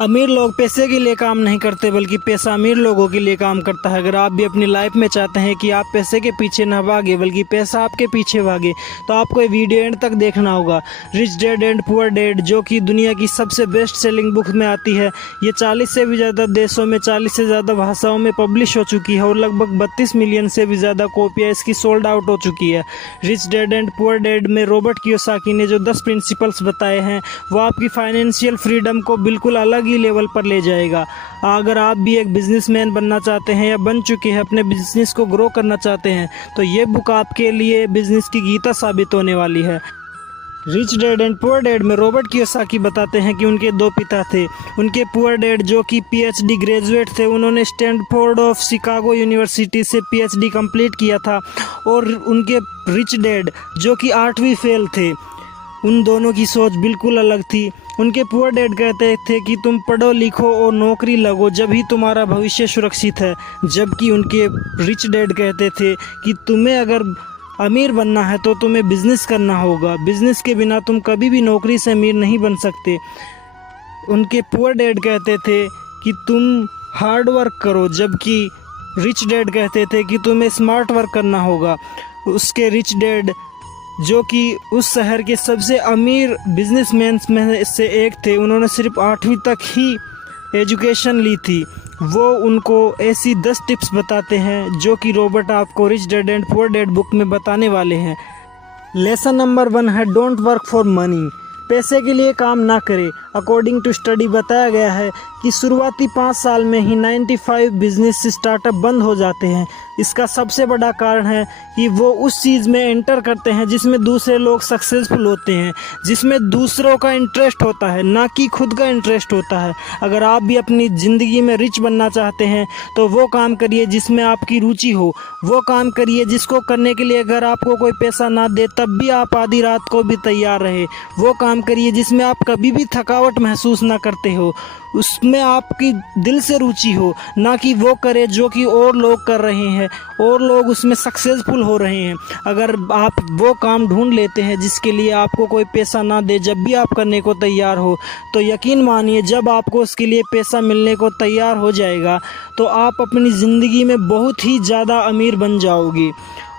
अमीर लोग पैसे के लिए काम नहीं करते बल्कि पैसा अमीर लोगों के लिए काम करता है। अगर आप भी अपनी लाइफ में चाहते हैं कि आप पैसे के पीछे न भागे बल्कि पैसा आपके पीछे भागे तो आपको ये वीडियो एंड तक देखना होगा। Rich dad and poor dad जो कि दुनिया की सबसे बेस्ट सेलिंग बुक में आती है। ये 40 से भी ज़्यादा देशों में 40 से ज़्यादा भाषाओं में पब्लिश हो चुकी है और लगभग 32 मिलियन से भी ज़्यादा कॉपियाँ इसकी सोल्ड आउट हो चुकी है। Rich dad and poor dad में रॉबर्ट कियोसाकी ने जो 10 प्रिंसिपल्स बताए हैं वो आपकी फाइनेंशियल फ्रीडम को बिल्कुल अलग ही लेवल पर ले जाएगा। अगर आप भी एक बिजनेसमैन बनना चाहते हैं या बन चुके हैं, अपने बिजनेस को ग्रो करना चाहते हैं तो ये बुक आपके लिए बिजनेस की गीता साबित होने वाली है। Rich dad and poor dad में रॉबर्ट कियोसाकी बताते हैं कि उनके 2 पिता थे। उनके पुअर डैड जो कि PhD ग्रेजुएट थे, उन्होंने स्टैनफोर्ड ऑफ शिकागो यूनिवर्सिटी से PhD कंप्लीट किया था। और उनके रिच डैड जो कि 8वीं फेल थे, उन दोनों की सोच बिल्कुल अलग थी। उनके पुअर डैड कहते थे कि तुम पढ़ो लिखो और नौकरी लगो जब ही तुम्हारा भविष्य सुरक्षित है, जबकि उनके रिच डैड कहते थे कि तुम्हें अगर अमीर बनना है तो तुम्हें बिजनेस करना होगा, बिजनेस के बिना तुम कभी भी नौकरी से अमीर नहीं बन सकते। उनके पुअर डैड कहते थे कि तुम हार्ड वर्क करो, जबकि रिच डैड कहते थे कि तुम्हें स्मार्ट वर्क करना होगा। उसके रिच डैड जो कि उस शहर के सबसे अमीर बिजनेसमैन में से एक थे, उन्होंने सिर्फ 8वीं तक ही एजुकेशन ली थी। वो उनको ऐसी 10 टिप्स बताते हैं जो कि रॉबर्ट आपको rich dad and poor dad book में बताने वाले हैं। लेसन नंबर 1 है डोंट वर्क फॉर मनी। पैसे के लिए काम ना करें। अकॉर्डिंग टू स्टडी बताया गया है कि शुरुआती 5 साल में ही 95 बिजनेस स्टार्टअप बंद हो जाते हैं। इसका सबसे बड़ा कारण है कि वो उस चीज़ में एंटर करते हैं जिसमें दूसरे लोग सक्सेसफुल होते हैं, जिसमें दूसरों का इंटरेस्ट होता है, ना कि खुद का इंटरेस्ट होता है। अगर आप भी अपनी ज़िंदगी में रिच बनना चाहते हैं तो वो काम करिए जिसमें आपकी रुचि हो। वो काम करिए जिसको करने के लिए अगर आपको कोई पैसा ना दे तब भी आप आधी रात को भी तैयार रहे। वो काम करिए जिसमें आप कभी भी थकावट महसूस ना करते हो, उसमें आपकी दिल से रुचि हो, ना कि वो करे जो कि और लोग कर रहे हैं और लोग उसमें सक्सेसफुल हो रहे हैं। अगर आप वो काम ढूंढ लेते हैं जिसके लिए आपको कोई पैसा ना दे जब भी आप करने को तैयार हो, तो यकीन मानिए जब आपको उसके लिए पैसा मिलने को तैयार हो जाएगा तो आप अपनी ज़िंदगी में बहुत ही ज़्यादा अमीर बन जाओगे।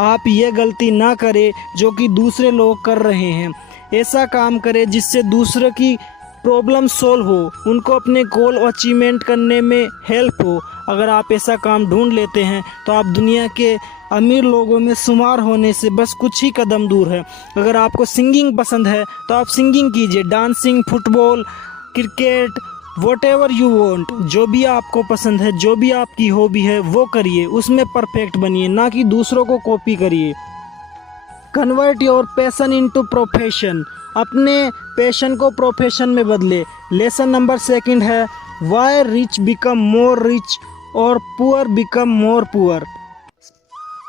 आप ये गलती ना करें जो कि दूसरे लोग कर रहे हैं। ऐसा काम करें जिससे दूसरों की प्रॉब्लम सोल्व हो, उनको अपने गोल अचीवमेंट करने में हेल्प हो। अगर आप ऐसा काम ढूंढ लेते हैं तो आप दुनिया के अमीर लोगों में शुमार होने से बस कुछ ही कदम दूर है। अगर आपको सिंगिंग पसंद है तो आप सिंगिंग कीजिए, dancing, football, cricket, whatever you want, जो भी आपको पसंद है, जो भी आपकी हॉबी है वो करिए, उसमें परफेक्ट बनिए, ना कि दूसरों को कॉपी करिए। Convert your passion into profession. अपने पैशन को प्रोफेशन में बदले। लेसन नंबर 2 है why rich become more rich और पुअर बिकम मोर पुअर।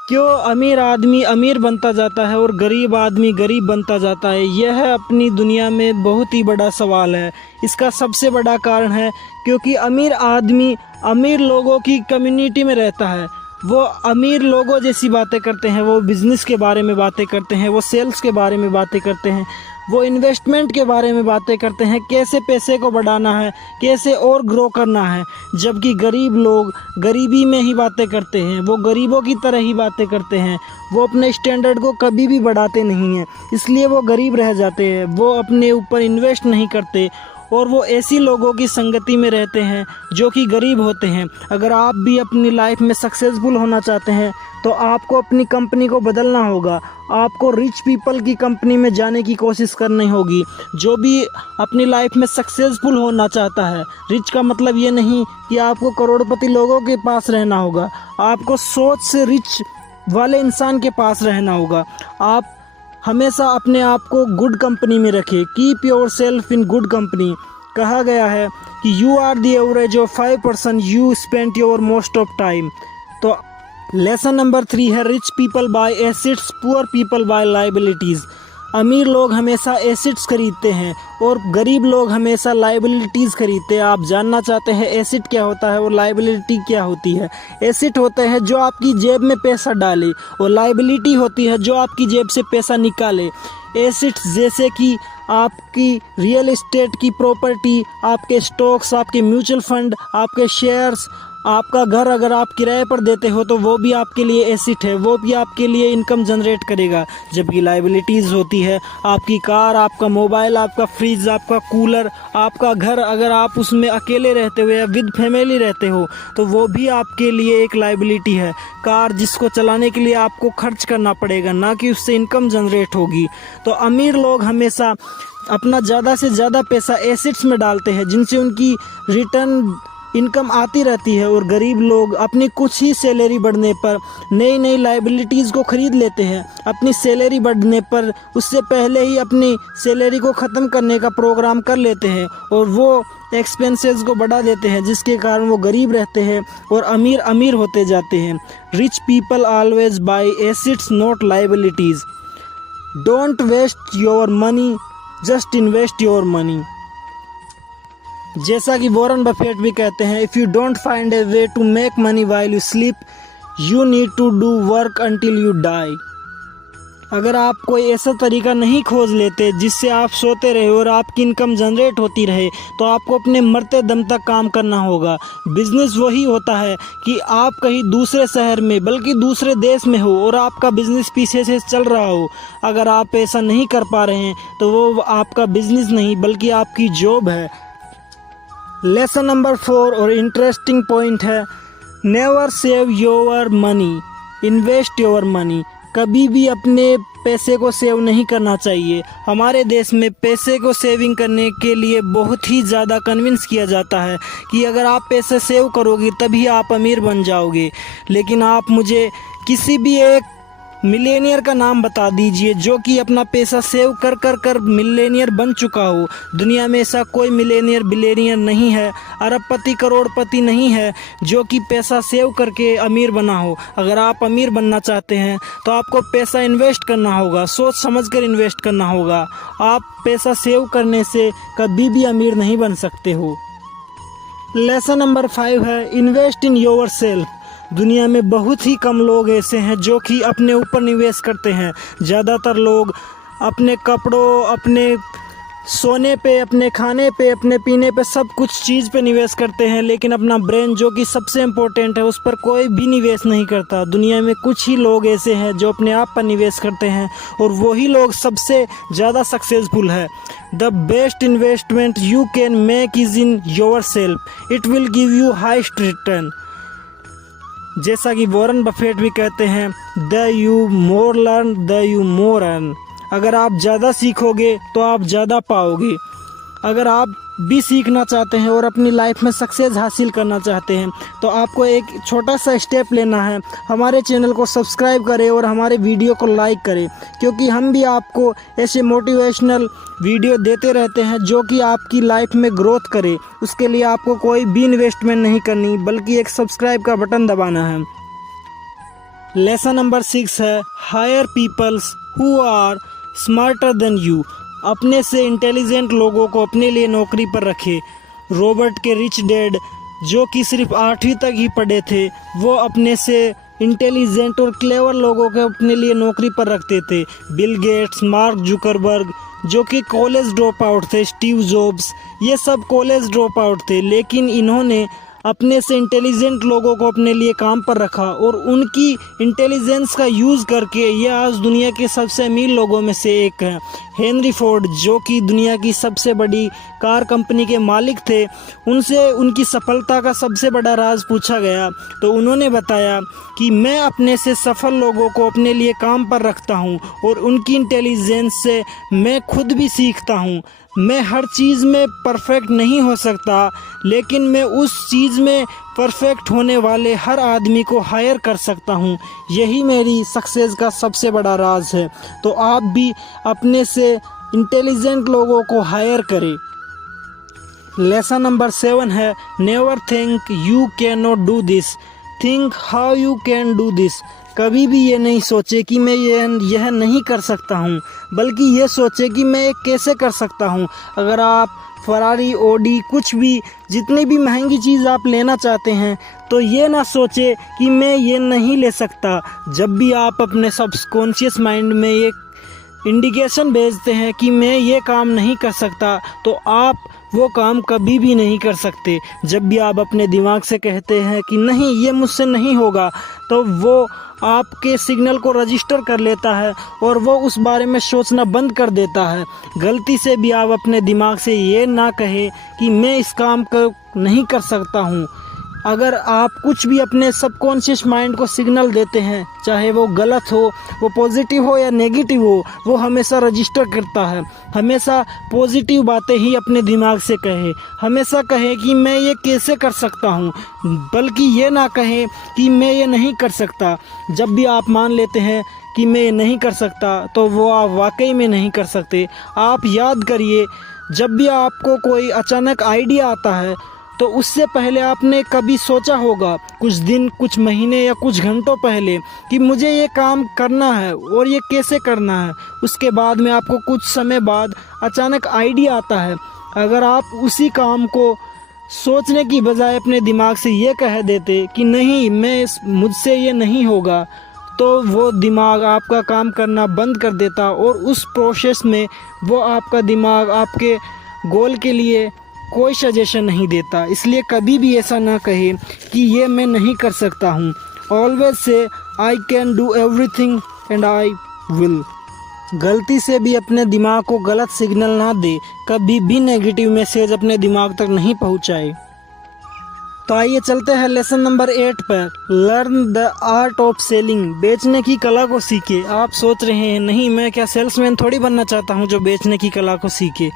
क्यों अमीर आदमी अमीर बनता जाता है और गरीब आदमी गरीब बनता जाता है, यह अपनी दुनिया में बहुत ही बड़ा सवाल है। इसका सबसे बड़ा कारण है क्योंकि अमीर आदमी अमीर लोगों की कम्युनिटी में रहता है। वो अमीर लोगों जैसी बातें करते हैं, वो बिज़नेस के बारे में बातें करते हैं, वो सेल्स के बारे में बातें करते हैं, वो इन्वेस्टमेंट के बारे में बातें करते हैं, कैसे पैसे को बढ़ाना है, कैसे और ग्रो करना है। जबकि गरीब लोग गरीबी में ही बातें करते हैं, वो गरीबों की तरह ही बातें करते हैं, वो अपने स्टैंडर्ड को कभी भी बढ़ाते नहीं हैं, इसलिए वो गरीब रह जाते हैं। वो अपने ऊपर इन्वेस्ट नहीं करते और वो ऐसी लोगों की संगति में रहते हैं जो कि गरीब होते हैं। अगर आप भी अपनी लाइफ में सक्सेसफुल होना चाहते हैं तो आपको अपनी कंपनी को बदलना होगा। आपको रिच पीपल की कंपनी में जाने की कोशिश करनी होगी। जो भी अपनी लाइफ में सक्सेसफुल होना चाहता है, रिच का मतलब ये नहीं कि आपको करोड़पति लोगों के पास रहना होगा, आपको सोच से रिच वाले इंसान के पास रहना होगा। आप हमेशा अपने आप को गुड कंपनी में रखें। Keep yourself in good company. कहा गया है कि you are the average of 5% you spend your most of time. तो लेसन नंबर 3 है rich people buy assets, poor people buy liabilities. अमीर लोग हमेशा एसेट्स खरीदते हैं और गरीब लोग हमेशा लाइबिलिटीज़ खरीदते हैं। आप जानना चाहते हैं एसेट क्या होता है और लाइबिलिटी क्या होती है? एसेट होते हैं जो आपकी जेब में पैसा डाले और लाइबिलिटी होती है जो आपकी जेब से पैसा निकाले। एसेट्स जैसे कि आपकी रियल एस्टेट की प्रॉपर्टी, आपके स्टॉक्स, आपके म्यूचुअल फंड, आपके शेयर्स, आपका घर अगर आप किराए पर देते हो तो वो भी आपके लिए एसेट है, वो भी आपके लिए इनकम जनरेट करेगा। जबकि लाइबिलिटीज़ होती है आपकी कार, आपका मोबाइल, आपका फ्रिज, आपका कूलर, आपका घर अगर आप उसमें अकेले रहते हो या विद फैमिली रहते हो तो वो भी आपके लिए एक लाइबिलिटी है। कार जिसको चलाने के लिए आपको खर्च करना पड़ेगा, ना कि उससे इनकम जनरेट होगी। तो अमीर लोग हमेशा अपना ज़्यादा से ज़्यादा पैसा एसेट्स में डालते हैं जिनसे उनकी रिटर्न इनकम आती रहती है, और गरीब लोग अपनी कुछ ही सैलरी बढ़ने पर नई नई लाइबिलिटीज़ को ख़रीद लेते हैं। अपनी सैलरी बढ़ने पर उससे पहले ही अपनी सैलरी को ख़त्म करने का प्रोग्राम कर लेते हैं और वो एक्सपेंसेस को बढ़ा देते हैं, जिसके कारण वो गरीब रहते हैं और अमीर अमीर होते जाते हैं। Rich people always buy assets not liabilities. Don't waste your money, just invest your money. जैसा कि वॉरेन बफेट भी कहते हैं, if you don't find a way to make money while you sleep, you need to do work until you die. अगर आप कोई ऐसा तरीका नहीं खोज लेते जिससे आप सोते रहे और आपकी इनकम जनरेट होती रहे, तो आपको अपने मरते दम तक काम करना होगा। बिजनेस वही होता है कि आप कहीं दूसरे शहर में बल्कि दूसरे देश में हो और आपका बिजनेस पीछे से चल रहा हो। अगर आप ऐसा नहीं कर पा रहे हैं तो वो आपका बिजनेस नहीं बल्कि आपकी जॉब है। लेसन नंबर 4 और इंटरेस्टिंग पॉइंट है, never save your money, invest your money. कभी भी अपने पैसे को सेव नहीं करना चाहिए। हमारे देश में पैसे को सेविंग करने के लिए बहुत ही ज़्यादा कन्विंस किया जाता है कि अगर आप पैसे सेव करोगे तभी आप अमीर बन जाओगे। लेकिन आप मुझे किसी भी एक मिलेनियर का नाम बता दीजिए जो कि अपना पैसा सेव कर कर कर मिलेनियर बन चुका हो। दुनिया में ऐसा कोई मिलेनियर बिलेनियर नहीं है, अरबपति करोड़पति नहीं है जो कि पैसा सेव करके अमीर बना हो। अगर आप अमीर बनना चाहते हैं तो आपको पैसा इन्वेस्ट करना होगा, सोच समझकर इन्वेस्ट करना होगा। आप पैसा सेव करने से कभी भी अमीर नहीं बन सकते हो। लेसन नंबर 5 है, इन्वेस्ट इन योर सेल्फ। दुनिया में बहुत ही कम लोग ऐसे हैं जो कि अपने ऊपर निवेश करते हैं। ज़्यादातर लोग अपने कपड़ों, अपने सोने पे, अपने खाने पे, अपने पीने पे, सब कुछ चीज़ पे निवेश करते हैं, लेकिन अपना ब्रेन जो कि सबसे इम्पोर्टेंट है उस पर कोई भी निवेश नहीं करता। दुनिया में कुछ ही लोग ऐसे हैं जो अपने आप पर निवेश करते हैं और वही लोग सबसे ज़्यादा सक्सेसफुल है। The best investment you can make is in your self, it will give you highest return. जैसा कि वॉरेन बफेट भी कहते हैं, the you more learn the you more earn. अगर आप ज़्यादा सीखोगे तो आप ज़्यादा पाओगे। अगर आप भी सीखना चाहते हैं और अपनी लाइफ में सक्सेस हासिल करना चाहते हैं तो आपको एक छोटा सा स्टेप लेना है। हमारे चैनल को सब्सक्राइब करें और हमारे वीडियो को लाइक करें, क्योंकि हम भी आपको ऐसे मोटिवेशनल वीडियो देते रहते हैं जो कि आपकी लाइफ में ग्रोथ करे। उसके लिए आपको कोई भी इन्वेस्टमेंट नहीं करनी बल्कि एक सब्सक्राइब का बटन दबाना है। लेसन नंबर 6 है, hire peoples who are smarter than you. अपने से इंटेलिजेंट लोगों को अपने लिए नौकरी पर रखे। रॉबर्ट के रिच डैड जो कि सिर्फ 8वीं तक ही पढ़े थे, वो अपने से इंटेलिजेंट और क्लेवर लोगों को अपने लिए नौकरी पर रखते थे। बिल गेट्स, मार्क जुकरबर्ग जो कि कॉलेज ड्रॉप आउट थे, स्टीव जॉब्स, ये सब कॉलेज ड्रॉप आउट थे, लेकिन इन्होंने अपने से इंटेलिजेंट लोगों को अपने लिए काम पर रखा और उनकी इंटेलिजेंस का यूज़ करके ये आज दुनिया के सबसे अमीर लोगों में से एक है। हेनरी फोर्ड जो कि दुनिया की सबसे बड़ी कार कंपनी के मालिक थे, उनसे उनकी सफलता का सबसे बड़ा राज पूछा गया तो उन्होंने बताया कि मैं अपने से सफल लोगों को अपने लिए काम पर रखता हूं और उनकी इंटेलिजेंस से मैं खुद भी सीखता हूं। मैं हर चीज़ में परफेक्ट नहीं हो सकता, लेकिन मैं उस चीज़ में परफेक्ट होने वाले हर आदमी को हायर कर सकता हूँ। यही मेरी सक्सेस का सबसे बड़ा राज है। तो आप भी अपने से इंटेलिजेंट लोगों को हायर करें। लेसन नंबर 7 है, never think you can not do this, think how you can do this. कभी भी ये नहीं सोचे कि मैं यह नहीं कर सकता हूँ, बल्कि ये सोचे कि मैं ये कैसे कर सकता हूँ। अगर आप फरारी, ऑडी, कुछ भी, जितनी भी महंगी चीज़ आप लेना चाहते हैं, तो ये ना सोचे कि मैं ये नहीं ले सकता। जब भी आप अपने सबकॉन्शियस माइंड में ये इंडिकेशन भेजते हैं कि मैं ये काम नहीं कर सकता, तो आप वो काम कभी भी नहीं कर सकते। जब भी आप अपने दिमाग से कहते हैं कि नहीं ये मुझसे नहीं होगा, तो वो आपके सिग्नल को रजिस्टर कर लेता है और वो उस बारे में सोचना बंद कर देता है। गलती से भी आप अपने दिमाग से ये ना कहें कि मैं इस काम को नहीं कर सकता हूँ। अगर आप कुछ भी अपने सबकॉन्शियस माइंड को सिग्नल देते हैं, चाहे वो गलत हो, वो पॉजिटिव हो या नेगेटिव हो, वो हमेशा रजिस्टर करता है। हमेशा पॉजिटिव बातें ही अपने दिमाग से कहे। हमेशा कहे कि मैं ये कैसे कर सकता हूँ, बल्कि ये ना कहे कि मैं ये नहीं कर सकता। जब भी आप मान लेते हैं कि मैं ये नहीं कर सकता, तो वो आप वाकई में नहीं कर सकते। आप याद करिए, जब भी आपको कोई अचानक आइडिया आता है, तो उससे पहले आपने कभी सोचा होगा, कुछ दिन, कुछ महीने या कुछ घंटों पहले, कि मुझे ये काम करना है और ये कैसे करना है। उसके बाद में आपको कुछ समय बाद अचानक आइडिया आता है। अगर आप उसी काम को सोचने की बजाय अपने दिमाग से ये कह देते कि नहीं मुझसे ये नहीं होगा, तो वो दिमाग आपका काम करना बंद कर देता और उस प्रोसेस में वो आपका दिमाग आपके गोल के लिए कोई सजेशन नहीं देता। इसलिए कभी भी ऐसा ना कहे कि ये मैं नहीं कर सकता हूँ। Always say I can do everything and I will. गलती से भी अपने दिमाग को गलत सिग्नल ना दे। कभी भी नेगेटिव मैसेज अपने दिमाग तक नहीं पहुँचाए। तो आइए चलते हैं लेसन नंबर 8 पर। Learn the art of selling. बेचने की कला को सीखे। आप सोच रहे हैं नहीं, मैं क्या सेल्समैन थोड़ी बनना चाहता हूँ जो बेचने की कला को सीखे।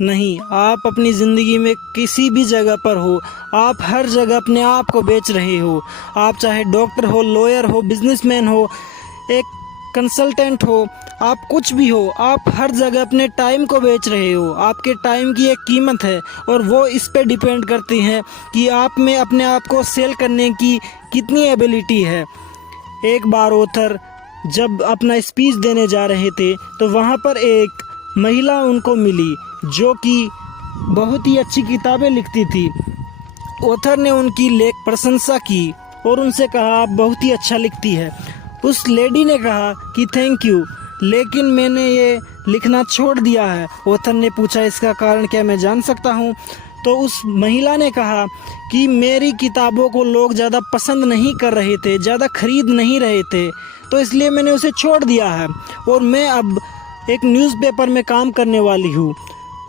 नहीं, आप अपनी ज़िंदगी में किसी भी जगह पर हो, आप हर जगह अपने आप को बेच रहे हो। आप चाहे डॉक्टर हो, लॉयर हो, बिजनेसमैन हो, एक कंसल्टेंट हो, आप कुछ भी हो, आप हर जगह अपने टाइम को बेच रहे हो। आपके टाइम की एक कीमत है और वो इस पे डिपेंड करती है कि आप में अपने आप को सेल करने की कितनी एबिलिटी है। एक बार ऑथर जब अपना स्पीच देने जा रहे थे, तो वहाँ पर एक महिला उनको मिली जो कि बहुत ही अच्छी किताबें लिखती थी। ऑथर ने उनकी लेख प्रशंसा की और उनसे कहा आप बहुत ही अच्छा लिखती है। उस लेडी ने कहा कि थैंक यू, लेकिन मैंने ये लिखना छोड़ दिया है। ऑथर ने पूछा इसका कारण क्या मैं जान सकता हूँ? तो उस महिला ने कहा कि मेरी किताबों को लोग ज़्यादा पसंद नहीं कर रहे थे, ज़्यादा खरीद नहीं रहे थे, तो इसलिए मैंने उसे छोड़ दिया है और मैं अब एक न्यूज़पेपर में काम करने वाली हूँ।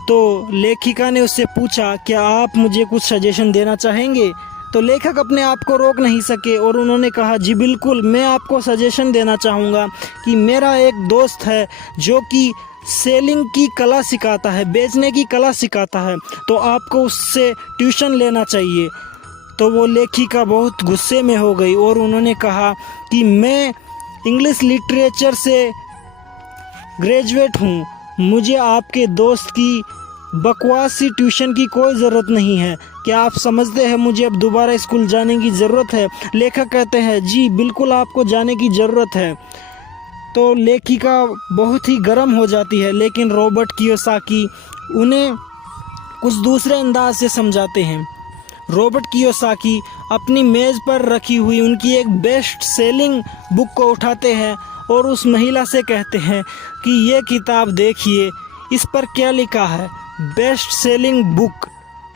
तो लेखिका ने उससे पूछा क्या आप मुझे कुछ सजेशन देना चाहेंगे? तो लेखक अपने आप को रोक नहीं सके और उन्होंने कहा जी बिल्कुल, मैं आपको सजेशन देना चाहूँगा कि मेरा एक दोस्त है जो कि सेलिंग की कला सिखाता है, बेचने की कला सिखाता है, तो आपको उससे ट्यूशन लेना चाहिए। तो वो लेखिका बहुत गुस्से में हो गई और उन्होंने कहा कि मैं इंग्लिश लिटरेचर से ग्रेजुएट हूँ, मुझे आपके दोस्त की बकवास सी ट्यूशन की कोई ज़रूरत नहीं है। क्या आप समझते हैं मुझे अब दोबारा स्कूल जाने की ज़रूरत है? लेखक कहते हैं जी बिल्कुल आपको जाने की ज़रूरत है। तो लेखिका बहुत ही गर्म हो जाती है, लेकिन रॉबर्ट कियोसाकी उन्हें कुछ दूसरे अंदाज से समझाते हैं। रॉबर्ट कियोसाकी अपनी मेज़ पर रखी हुई उनकी एक बेस्ट सेलिंग बुक को उठाते हैं और उस महिला से कहते हैं कि ये किताब देखिए, इस पर क्या लिखा है, बेस्ट सेलिंग बुक,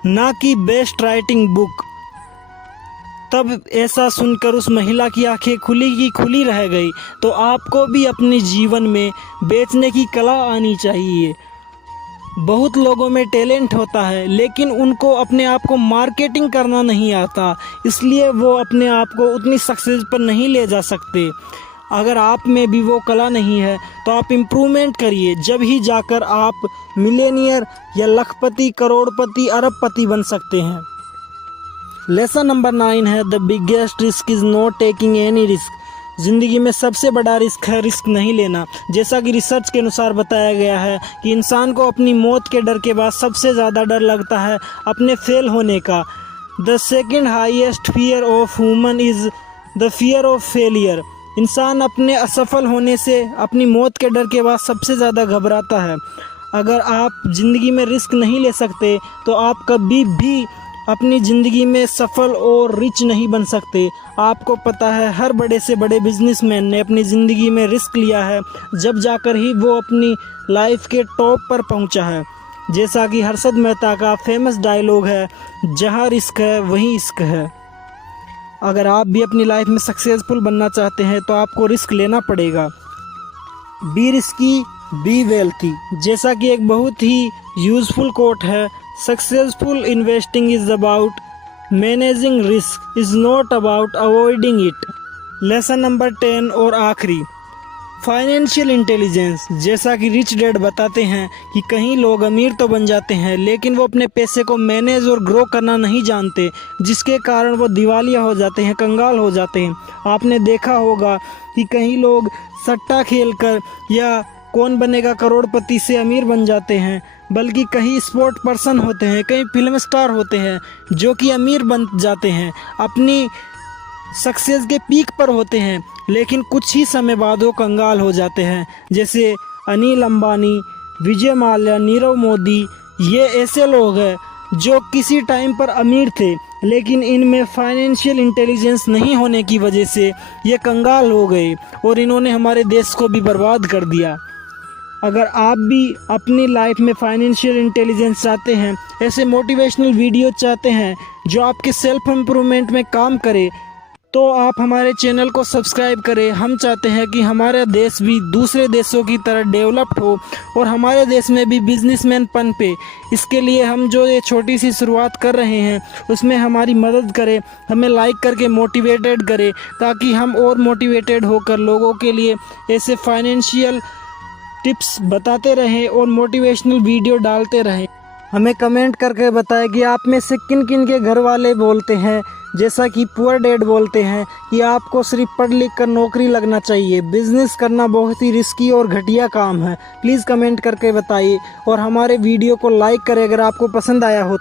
ना कि बेस्ट राइटिंग बुक। तब ऐसा सुनकर उस महिला की आंखें खुली की खुली रह गई। तो आपको भी अपने जीवन में बेचने की कला आनी चाहिए। बहुत लोगों में टैलेंट होता है, लेकिन उनको अपने आप को मार्केटिंग करना नहीं आता, इसलिए वो अपने आप को उतनी सक्सेस पर नहीं ले जा सकते। अगर आप में भी वो कला नहीं है तो आप इम्प्रूवमेंट करिए, जब ही जाकर आप मिलेनियर या लखपति, करोड़पति, अरबपति बन सकते हैं। लेसन नंबर 9 है the biggest risk is not taking any risk. ज़िंदगी में सबसे बड़ा रिस्क है रिस्क नहीं लेना। जैसा कि रिसर्च के अनुसार बताया गया है कि इंसान को अपनी मौत के डर के बाद सबसे ज़्यादा डर लगता है अपने फेल होने का। The second highest fear of human is the fear of failure. इंसान अपने असफल होने से, अपनी मौत के डर के बाद सबसे ज़्यादा घबराता है। अगर आप ज़िंदगी में रिस्क नहीं ले सकते तो आप कभी भी अपनी ज़िंदगी में सफल और रिच नहीं बन सकते। आपको पता है हर बड़े से बड़े बिजनेसमैन ने अपनी ज़िंदगी में रिस्क लिया है, जब जाकर ही वो अपनी लाइफ के टॉप पर पहुंचा है। जैसा कि हर्षद मेहता का फेमस डायलॉग है, जहां रिस्क है वहीं इश्क है। अगर आप भी अपनी लाइफ में सक्सेसफुल बनना चाहते हैं तो आपको रिस्क लेना पड़ेगा। बी रिस्की बी वेल्थी, जैसा कि एक बहुत ही यूज़फुल कोट है, successful investing is about managing risk, is not about avoiding it. Lesson number 10 और आखिरी, फाइनेंशियल इंटेलिजेंस। जैसा कि रिच डैड बताते हैं कि कहीं लोग अमीर तो बन जाते हैं लेकिन वो अपने पैसे को मैनेज और ग्रो करना नहीं जानते, जिसके कारण वो दिवालिया हो जाते हैं, कंगाल हो जाते हैं। आपने देखा होगा कि कहीं लोग सट्टा खेलकर या कौन बनेगा करोड़पति से अमीर बन जाते हैं, बल्कि कहीं स्पोर्ट पर्सन होते हैं, कहीं फिल्म स्टार होते हैं जो कि अमीर बन जाते हैं, अपनी सक्सेस के पीक पर होते हैं, लेकिन कुछ ही समय बाद वो कंगाल हो जाते हैं। जैसे अनिल अंबानी, विजय माल्या, नीरव मोदी, ये ऐसे लोग हैं जो किसी टाइम पर अमीर थे लेकिन इनमें फाइनेंशियल इंटेलिजेंस नहीं होने की वजह से ये कंगाल हो गए और इन्होंने हमारे देश को भी बर्बाद कर दिया। अगर आप भी अपनी लाइफ में फाइनेंशियल इंटेलिजेंस चाहते हैं, ऐसे मोटिवेशनल वीडियो चाहते हैं जो आपके सेल्फ इम्प्रूवमेंट में काम करे, तो आप हमारे चैनल को सब्सक्राइब करें। हम चाहते हैं कि हमारा देश भी दूसरे देशों की तरह डेवलप्ड हो और हमारे देश में भी बिजनेसमैन पनपे। इसके लिए हम जो ये छोटी सी शुरुआत कर रहे हैं उसमें हमारी मदद करें, हमें लाइक करके मोटिवेटेड करें, ताकि हम और मोटिवेटेड होकर लोगों के लिए ऐसे फाइनेंशियल टिप्स बताते रहें और मोटिवेशनल वीडियो डालते रहें। हमें कमेंट करके बताएं कि आप में से किन किन के घर वाले बोलते हैं, जैसा कि पुअर डैड बोलते हैं कि आपको सिर्फ पढ़ लिख कर नौकरी लगना चाहिए, बिजनेस करना बहुत ही रिस्की और घटिया काम है। प्लीज़ कमेंट करके बताइए और हमारे वीडियो को लाइक करें अगर आपको पसंद आया हो।